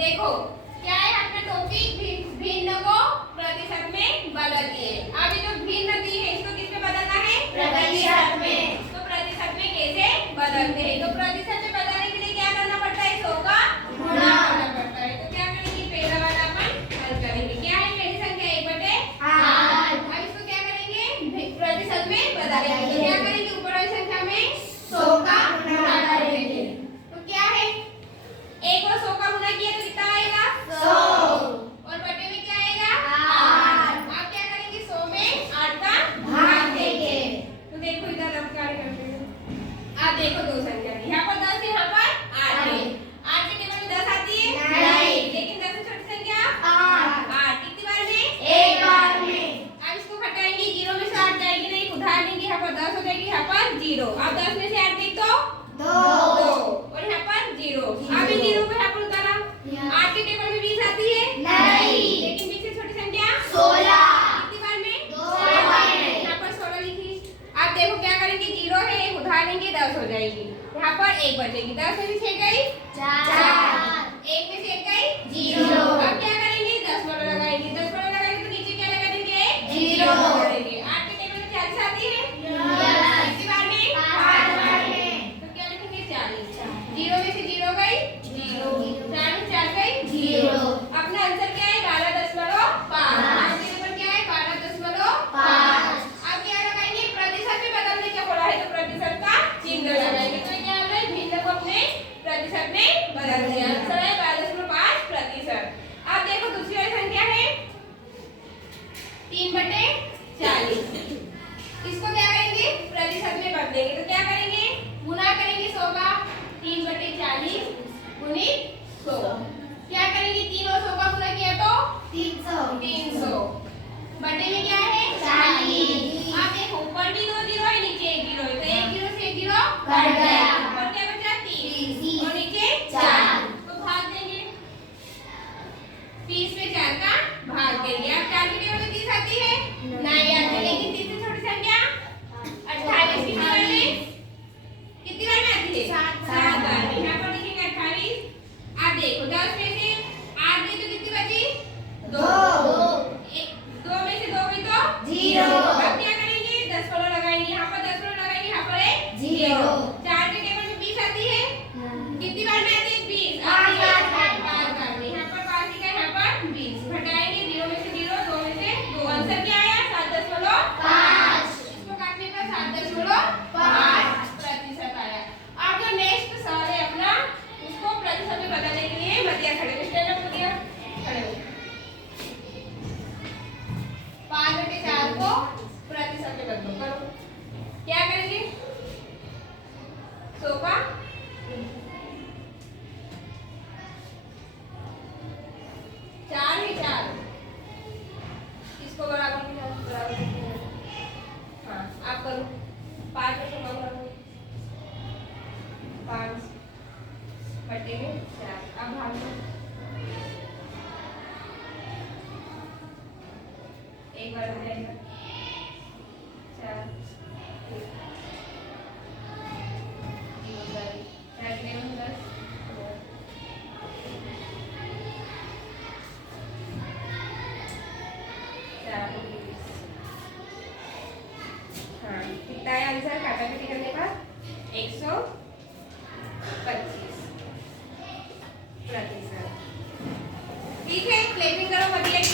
देखो क्या है, अपने टॉपिक भिन्न को प्रतिशत में बदल दिए। अब ये जो भिन्न दी है इसको किसमें बदलना है? प्रतिशत में। तो प्रतिशत में कैसे बदलते हैं? तो प्रतिशत में बदलने के लिए क्या करना पड़ता है? 100 का गुणा करना पड़ता है। तो क्या करेंगे? पहला वाला अपन हल करेंगे। क्या है? पहली संख्या 1/8। अब इसको क्या करेंगे? प्रतिशत में बदलेंगे। तो क्या करेंगे? ऊपर वाली संख्या में 100 का गुणा करेंगे। तो क्या है? 1 और 100 का गुणा किया तो कितना आएगा? 100। और बटे में क्या आएगा? 8। आप क्या करेंगे? 100 में 8 का भाग देंगे। तो देखो इधर हम क्या करते हैं। आप देखो दो संख्या है, यहाँ पर 10 है, यहाँ पर 8 है। 8 के टेबल में 10 आती है? नहीं। लेकिन 10 से छोटी संख्या 8। कितनी बार में? एक बार में। अब इसको घटाएंगे, 0 में से 8 जाएगी नहीं, उधार लेंगे, यहाँ पर 10 हो जाएगी, यहाँ पर 0। अब 10 में से 8 देख तो 2 और यहाँ पर 0। अब इन 0 को यहाँ पर उतारा। 8 के टेबल में 20 आती है? नहीं। लेकिन 20 से छोटी संख्या 16। कितनी बार में? 2 बार में। यहाँ पर 16 लिखी। आप देखो क्या करेंगे? 0 है, उधार लेंगे, 10 हो जाएगी, यहाँ पर 1 बचेगी। 10 में से 6 गई 4। 1 में से 1 गई 0। अब क्या करेंगे? 10 वाला लगाएंगे। 10 वाला लगाएंगे तो नीचे क्या लगा देंगे? 0 लगाएंगे। 8 के टेबल में 40 आती है? कितनी बार में? 5 बार में। तो क्या लिखेंगे? 40। 0 में से 0 गई 0। 4 में 4 गई 0। अपना आंसर क्या है? 12.5। नंबर क्या है? 12.5। अब क्या लगाएंगे? प्रतिशत में बदलने क्या बोला है, तो प्रतिशत का चिन्ह लगाएंगे। तो क्या है? भिन्न को अपने प्रतिशत में बदल दिया। आंसर है 12.5%। अब देखो दूसरी वाली संख्या है 3/40। इसको क्या करेंगे? प्रतिशत में बदलेंगे। तो क्या करेंगे? गुणा करेंगे 100 का। 3/40 गुणित 100। क्या करेंगे? 3 और 100 का गुणा किया तो 300। बटे में क्या है? 40। आप देखो ऊपर भी 2 जीरो है, नीचे 1 जीरो है, तो 1 जीरो से 1 जीरो कट गया। ऊपर क्या बचा? 30 और नीचे 4। तो भाग देंगे, 30 में 4 का भाग देंगे। अब 4 की टेबल में 30 आती है? नहीं आती। लेकिन 30 से छोटी संख्या 28 कितनी बार में? कितनी बार में आती है? 7 बार में। यहाँ पर लिखेंगे 28। अब देखो 10 में से 8 गई तो कितनी बची? 2। 2 में से 2 गई तो 0। अब क्या करेंगे? 10 वाला लगाएंगे, यहाँ पर 10 वाला लगाएंगे, यहाँ पर है 0। 4 के टेबल में 20 आती है? कितनी बार में आती है? 20। 5 बार में। यहाँ पर 5 लिखा है, यहाँ पर 20। घटाएंगे, 0 में से 0, 2 में से 2। आंसर क्या आया? 7.5। इसको काटने पर 7.5 प्रतिशत आया। अब जो नेक्स्ट सवाल है अपना, उसको प्रतिशत में बदलने के लिए मध्य खड़े हो, स्टैंड अप हो गया, खड़े हो। 5/4 को प्रतिशत में बदलो, करो। क्या करेंगे? 100 का 4 है 4। इसको बराबर के साथ बराबर करते हैं। हाँ आप करो। 5 में 100 का गुणा करो। 5 बटे में 4। अब भाग दो। एक बार हो जाएगा 4 कितना है आंसर? काटाकाटी करने पर 125 प्रतिशत। ठीक है, क्लैपिंग करो मध्य के लिए।